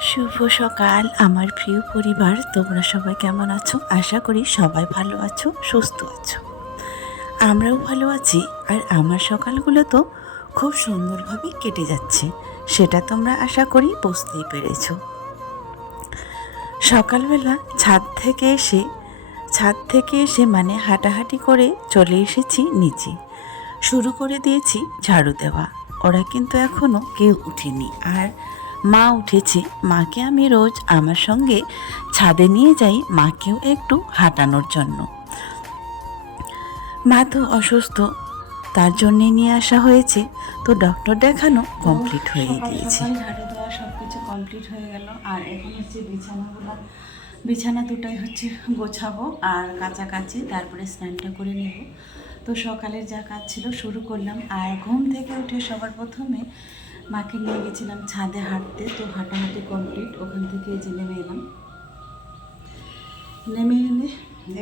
শুভ সকাল, আমার প্রিয় পরিবার। তোমরা সবাই কেমন আছো? আশা করি সবাই ভালো আছো, সুস্থ আছো। আমরাও ভালো আছি, আর আমার সকালগুলো তো খুব সুন্দরভাবে কেটে যাচ্ছে, সেটা তোমরা আশা করি বুঝতেই পেরেছ। সকালবেলা ছাদ থেকে এসে, ছাদ থেকে এসে মানে হাঁটাহাঁটি করে চলে এসেছি নিচে। শুরু করে দিয়েছি ঝাড়ু দেওয়া। ওরা কিন্তু এখনও কেউ উঠেনি। আর মা উঠেছে। মাকে আমি রোজ আমার সঙ্গে ছাদে নিয়ে যাই মাকেও একটু হাঁটানোর জন্য। মা তো অসুস্থ তার জন্যে নিয়ে আসা হয়েছে। তো ডক্টর দেখানো কমপ্লিট হয়ে গিয়েছে। ঝাড়ু দেওয়া সব কিছু কমপ্লিট হয়ে গেল। আর এখন হচ্ছে বিছানাগুলো বিছানা দুটাই হচ্ছে গোছাবো আর কাছাকাছি তারপরে স্নানটা করে নেব। তো সকালের যা কাজ ছিল শুরু করলাম। আর ঘুম থেকে উঠে সবার প্রথমে মাকে নিয়ে গেছিলাম ছাদে হাঁটতে, তো হাঁটাহাঁটি কমপ্লিট ওখান থেকে যে নেমে এলাম। নেমে এনে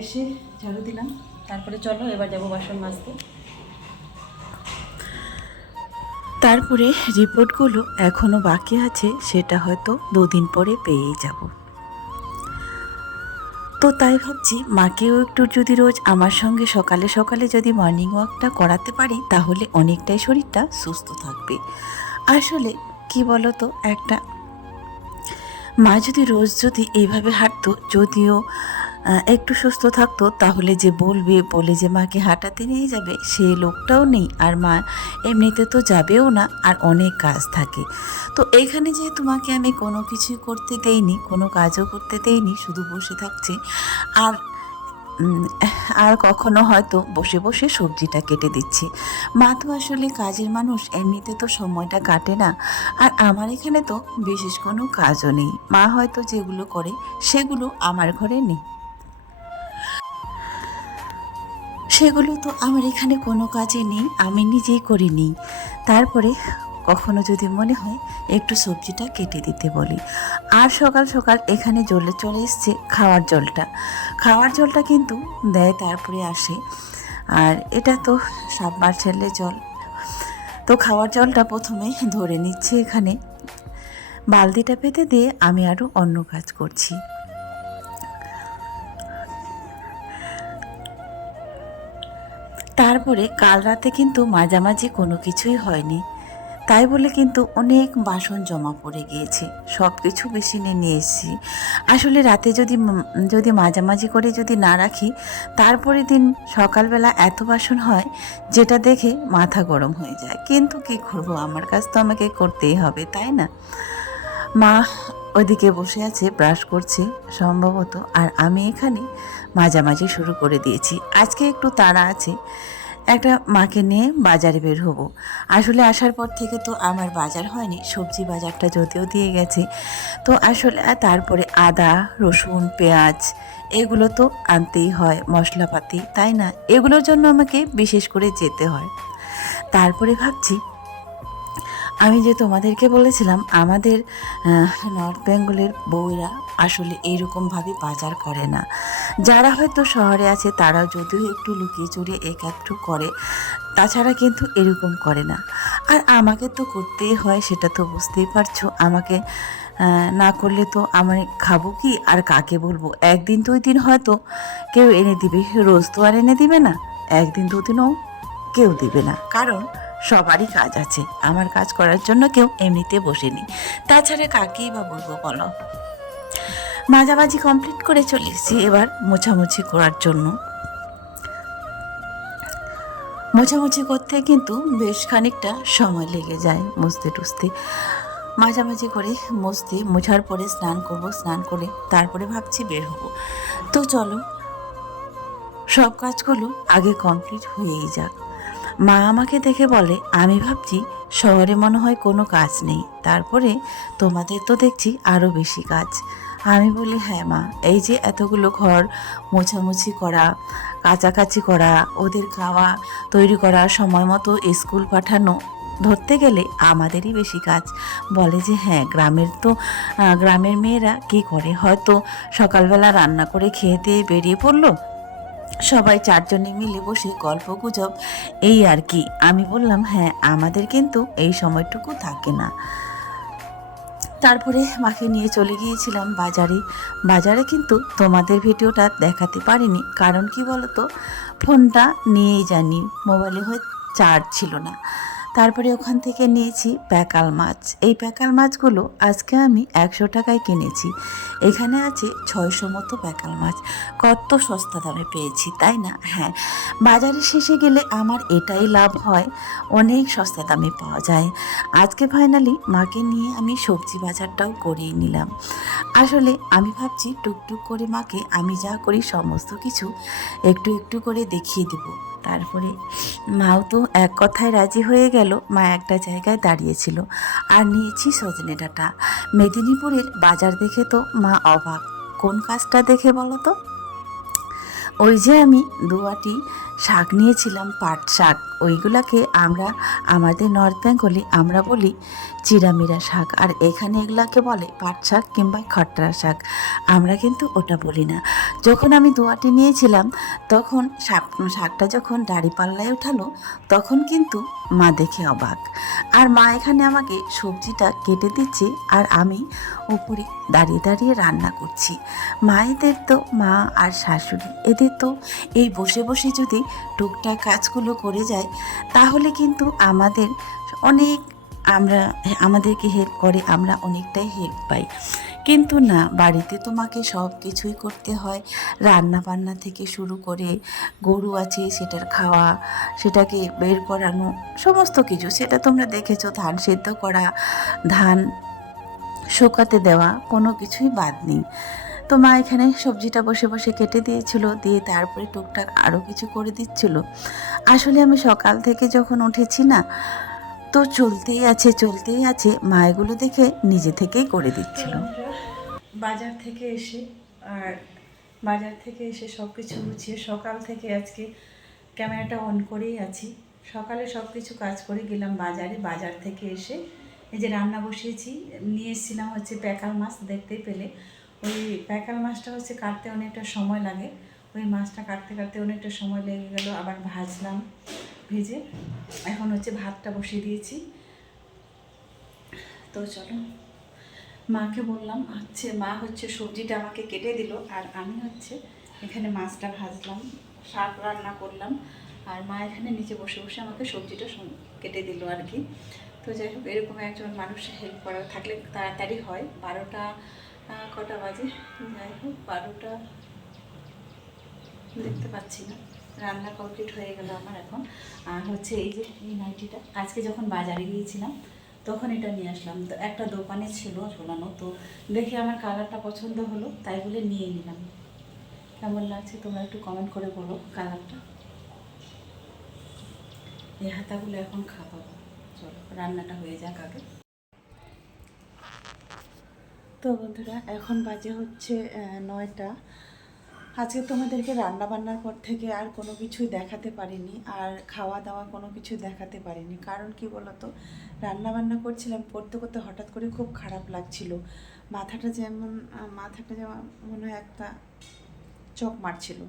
এসে ঝাড়ু দিলাম, তারপরে চলো এবার যাব বাসন মাজতে। তারপরে রিপোর্টগুলো এখনও বাকি আছে, সেটা হয়তো দুদিন পরে পেয়েই যাব। তো তাই ভাবছি মাকেও একটু যদি রোজ আমার সঙ্গে সকালে সকালে যদি মর্নিং ওয়াকটা করাতে পারি, তাহলে অনেকটাই শরীরটা সুস্থ থাকবে। আসলে কি বলতো একটা? মা যদি রোজ যদি এইভাবে হাঁটতো, যদিও একটু সুস্থ থাকতো, তাহলে যে বলবে, বলে যে মাকে হাঁটাতে নিয়ে যাবে, সে লোকটাও নেই। আর মা এমনিতে তো যাবেও না, আর অনেক কাজ থাকে। তো এইখানে যেহেতু মাকে আমি কোনো কিছু করতে দেইনি, কোনো কাজও করতে দেইনি, শুধু বসে থাকছে, আর আর কখনো হয়তো বসে বসে সবজিটা কেটে দিচ্ছি। মা তো আসলে কাজের মানুষ, এমনিতে তো সময়টা কাটে না। আর আমার এখানে তো বিশেষ কোনো কাজও নেই। মা হয়তো যেগুলো করে, সেগুলো আমার ঘরে নেই। সেগুলো তো আমার এখানে কোনো কাজে নেই, আমি নিজেই করে নিই তারপরে কখনো যদি মনে হয় একটু সবজিটা কেটে দিতে বলি। আর সকাল সকাল এখানে জলে চলে এসছে খাওয়ার জলটা। খাওয়ার জলটা কিন্তু দেয়, তারপরে আসে। আর এটা তো সাবমার্সেলের জল। তো খাওয়ার জলটা প্রথমে ধরে নিচ্ছে এখানে। বালতিটা পেতে দিয়ে আমি আরও অন্য কাজ করছি। তারপরে কাল রাতে কিন্তু মাঝামাঝি কোনো কিছুই হয়নি। তাই বলে কিন্তু অনেক বাসন জমা পড়ে গিয়েছে। সব কিছু মেশিনে নিয়ে এসেছি আসলে রাতে যদি যদি মাঝামাঝি করে যদি না রাখি তারপরে দিন সকালবেলা এত বাসন হয় যেটা দেখে মাথা গরম হয়ে যায়। কিন্তু কি করব? আমার কাজ তো আমাকে করতেই হবে, তাই না? মা ওদিকে বসে আছে, ব্রাশ করছে সম্ভবত। আর আমি এখানে মাঝামাঝি শুরু করে দিয়েছি। আজকে একটু তাড়া আছে। একটা মাকে নিয়ে বাজারে বের হব। আসলে আসার পর থেকে তো আমার বাজার হয়নি, সবজি বাজারটা যদিও দিয়ে গেছে। তো আসলে তারপরে আদা, রসুন, পেঁয়াজ এগুলো তো আনতেই হয়, মশলাপাতি, তাই না? এগুলোর জন্য আমাকে বিশেষ করে যেতে হয়। তারপরে ভাবছি আমি যে তোমাদেরকে বলেছিলাম, আমাদের নর্থ বেঙ্গলের বউরা আসলে এইরকমভাবে বাজার করে না। যারা হয়তো শহরে আছে, তারাও যদিও একটু লুকিয়ে চুরিয়ে একাত্র করে, তাছাড়া কিন্তু এরকম করে না। আর আমাকে তো করতেই হয়, সেটা তো বুঝতেই পারছ। আমাকে না করলে তো আমি খাব কি? আর কাকে বলব? একদিন দুই দিন হয়তো কেউ এনে দিবে। রোজ তো আর এনে দিবে না। একদিন দুদিনও কেউ দিবে না। কারণ সবারই কাজ আছে। আমার কাজ করার জন্য কেউ এমনিতে বসেনি। তাছাড়া কাকেই বা বলব বলো? মাঝামাঝি কমপ্লিট করে চলে এসেছি এবার মোছামুছি করার জন্য। মোছামুছি করতে কিন্তু বেশ খানিকটা সময় লেগে যায় মুছতে টুছতে। মাঝামাঝি করে মুছতে, মোছার পরে স্নান করব, স্নান করে তারপরে ভাবছি বের হব। তো চলো, সব কাজগুলো আগে কমপ্লিট হয়েই যাক। মা আমাকে দেখে বলে, আমি ভাবছি শহরে মনে হয় কোনো কাজ নেই। তারপরে তোমাদের তো দেখছি আরও বেশি কাজ। আমি বলি হ্যাঁ মা, এই যে এতগুলো ঘর মোছামুছি করা, কাচাকাচি করা, ওদের খাওয়া, তৈরি করা, সময় মতো স্কুল পাঠানো, ধরতে গেলে আমাদেরই বেশি কাজ। বলে যে হ্যাঁ গ্রামের তো গ্রামের মেয়েরা কি করে? হয়তো সকালবেলা রান্না করে খেয়ে দিয়ে বেরিয়ে পড়ল সবাই চারজনে মিলে বসে গল্প গুজব। এই আর কি। আমি বললাম হ্যাঁ আমাদের কিন্তু এই সময়টুকু থাকে না। তারপরে মাকে নিয়ে চলে গিয়েছিলাম বাজারে। বাজারে কিন্তু তোমাদের ভিডিওটা দেখাতে পারিনি। কারণ কি বলতো? ফোনটা নিয়েই জানি মোবাইলে হয়ে চার্জ ছিল না। তারপরে ওখান থেকে নিয়েছি প্যাকাল মাছ। এই প্যাকাল মাছগুলো আজকে আমি একশো টাকায় কিনেছি। এখানে আছে ছয়শো মতো প্যাকাল মাছ। কত সস্তা দামে পেয়েছি, তাই না? হ্যাঁ বাজারে শেষে গেলে আমার এটাই লাভ হয়। অনেক সস্তা দামে পাওয়া যায়। আজকে ফাইনালি মাকে নিয়ে আমি সবজি বাজারটাও করিয়ে নিলাম। আসলে আমি ভাবছি টুকটুক করে মাকে আমি যা করি সমস্ত কিছু একটু একটু করে দেখিয়ে দেব। তারপরে মাও তো এক কথায় রাজি হয়ে গেল, মা একটা জায়গায় দাঁড়িয়েছিল। আর নিয়েছি সজনে ডাঁটা। মেদিনীপুরের বাজার দেখে তো মা অবাক। কোন কাজটা দেখে বলো তো? ওই যে আমি দুয়াটি শাক নিয়েছিলাম, পাট শাক। ওইগুলাকে আমরা আমাদের নর্থ বেঙ্গলে আমরা বলি চিরামিরা শাক। আর এখানে এগুলাকে বলে পাট শাক কিংবা খটরা শাক। আমরা কিন্তু ওটা বলি না। যখন আমি দোয়াটি নিয়েছিলাম, তখন শাক, শাকটা যখন দাড়ি পাল্লায় উঠালো, তখন কিন্তু মা দেখে অবাক। আর মা এখানে আমাকে সবজিটা কেটে দিচ্ছে আর আমি উপরে দাঁড়িয়ে দাঁড়িয়ে রান্না করছি। মায়েদের তো, মা আর শাশুড়ি, এদের তো এই বসে বসে যদি টুকটাক কাজগুলো করে যায় তাহলে কিন্তু আমাদের অনেক আমরা, আমাদেরকে হেল্প করে, আমরা অনেকটাই হেল্প পাই। কিন্তু না, বাড়িতে তোমাকে সব কিছুই করতে হয়। রান্না বান্না থেকে শুরু করে গরু আছে, সেটার খাওয়া, সেটাকে বের করানো, সমস্ত কিছু। সেটা তোমরা দেখেছ, ধান সেদ্ধ করা, ধান শুকাতে দেওয়া, কোনো কিছুই বাদ নেই। তো মা এখানে সবজিটা বসে বসে কেটে দিয়েছিল, দিয়ে তারপরে টুকটাক আরও কিছু করে দিচ্ছিল। আসলে আমি সকাল থেকে যখন উঠেছি না, তো চলতেই আছে চলতেই আছে, মা এগুলো দেখে নিজে থেকেই করে দিচ্ছিল। বাজার থেকে এসে, আর বাজার থেকে এসে সব কিছু গুছিয়ে সকাল থেকে আজকে ক্যামেরাটা অন করেই আছি। সকালে সব কিছু কাজ করে গেলাম বাজারে, বাজার থেকে এসে এই যে রান্না বসিয়েছি, নিয়ে এসেছিলাম হচ্ছে প্যাকাল মাছ দেখতে পেলে। ওই প্যাকাল মাছটা হচ্ছে কাটতে অনেকটা সময় লাগে। ওই মাছটা কাটতে কাটতে অনেকটা সময় লেগে গেল, আবার ভাজলাম ভেজে। এখন হচ্ছে ভাতটা বসিয়ে দিয়েছি। তো চলো, মাকে বললাম হচ্ছে মা হচ্ছে সবজিটা আমাকে কেটে দিল, আর আমি হচ্ছে এখানে মাছটা ভাজলাম, শাক রান্না করলাম, আর মা এখানে নিচে বসে বসে আমাকে সবজিটা কেটে দিল আর কি। তো যাই হোক, এরকম একজন মানুষ হেল্প করা থাকলে তাড়াতাড়ি হয়। বারোটা কটা বাজে? যাই হোক, বারোটা দেখতে পাচ্ছি না। রান্না কমপ্লিট হয়ে গেল আমার এখন। আর হচ্ছে এই যে এই নাইটিটা, আজকে যখন বাজারে গিয়েছিলাম, তখন এটা নিয়ে আসলাম। তো একটা দোকানে ছিল ঝোলানো, তো দেখে আমার কালারটা পছন্দ হলো, তাই বলে নিয়ে নিলাম। কেমন লাগছে তোমরা একটু কমেন্ট করে বলো কালারটা। এই হাতাগুলো এখন খাব। চলো, রান্নাটা হয়ে যাক আগে। তো বন্ধুরা, এখন বাজে হচ্ছে নয়টা। আজকে তোমাদেরকে রান্না বান্নার পর থেকে আর কোনো কিছুই দেখাতে পারিনি, আর খাওয়া দাওয়া কোনো কিছু দেখাতে পারিনি। কারণ কি বলতো রান্না বান্না করছিলাম, করতে করতে হঠাৎ করে খুব খারাপ লাগছিল। মাথাটা যেমন মাথাটা যেমন মনে হয় একটা চক মারছিল।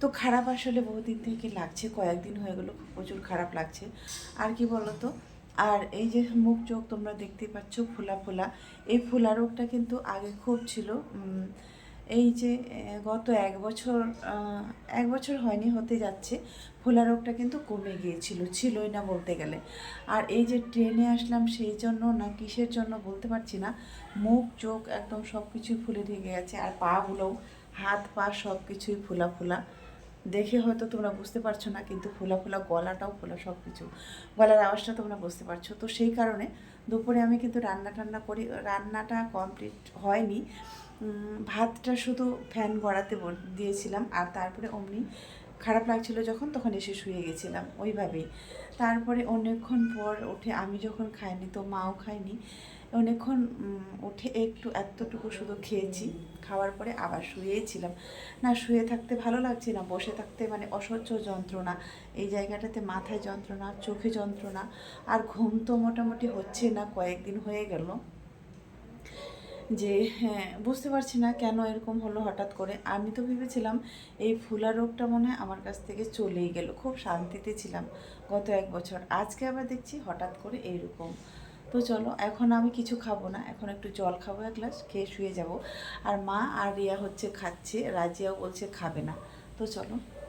তো খারাপ আসলে বহুদিন থেকে লাগছে, কয়েকদিন হয়ে গেলো, প্রচুর খারাপ লাগছে। আর কি বলতো আর এই যে মুখ চোখ তোমরা দেখতে পাচ্ছ ফোলা ফোলা, এই ফোলা রোগটা কিন্তু আগে খুব ছিল। এই যে গত এক বছর এক বছর হয়নি, হতে যাচ্ছে। ফোলা রোগটা কিন্তু কমে গিয়েছিল, ছিলই না বলতে গেলে। আর এই যে ট্রেনে আসলাম সেই জন্য না কিসের জন্য বলতে পারছি না, মুখ চোখ একদম সব কিছুই ফুলে ঢেকে গেছে। আর পাগুলোও হাত পা সব কিছুই ফোলা ফোলা। দেখে হয়তো তোমরা বুঝতে পারছ না, কিন্তু ফোলা ফোলা গলাটাও ফোলা সব কিছু গলার আওয়াজটা তোমরা বুঝতে পারছ। তো সেই কারণে দুপুরে আমি কিন্তু রান্না টান্না করি, রান্নাটা কমপ্লিট হয়নি। ভাতটা শুধু ফ্যান গড়াতে দিয়েছিলাম, আর তারপরে অমনি খারাপ লাগছিল যখন, তখন এসে শুয়ে গেছিলাম, ওইভাবেই। তারপরে অনেকক্ষণ পর উঠে আমি যখন খাইনি, তো মাও খাইনি, অনেকক্ষণ উঠে একটু এতটুকু শুধু খেয়েছি। খাওয়ার পরে আবার শুয়েছিলাম না, শুয়ে থাকতে ভালো লাগছে না, বসে থাকতে মানে অসহ্য যন্ত্রণা। এই জায়গাটাতে মাথায় যন্ত্রণা, চোখে যন্ত্রণা। আর ঘুম তো মোটামুটি হচ্ছে না, কয়েকদিন হয়ে গেল। যে হ্যাঁ বুঝতে পারছি না কেন এরকম হলো হঠাৎ করে। আমি তো ভেবেছিলাম এই ফুলা রোগটা মনে হয় আমার কাছ থেকে চলেই গেল। খুব শান্তিতে ছিলাম গত এক বছর। আজকে আবার দেখছি হঠাৎ করে এইরকম। তো চলো, এখন আমি কিছু খাব না। এখন একটু জল খাব, এক গ্লাস, খেয়ে শুয়ে যাব। আর মা আর রিয়া হচ্ছে খাচ্ছে, রাজিয়াও বলছে খাবে না। তো চলো।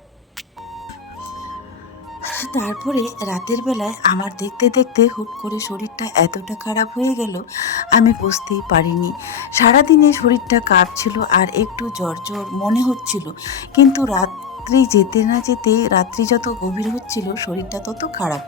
তারপরে রাতের বেলায় আমার দেখতে দেখতে হুট করে শরীরটা এতটা খারাপ হয়ে গেল, আমি বুঝতেই পারিনি। সারাদিনে শরীরটা কাঁপছিল আর একটু জ্বর জ্বর মনে হচ্ছিল, কিন্তু রাত্রি যেতে না যেতে, রাত্রি যত গভীর হচ্ছিল, শরীরটা তত খারাপ।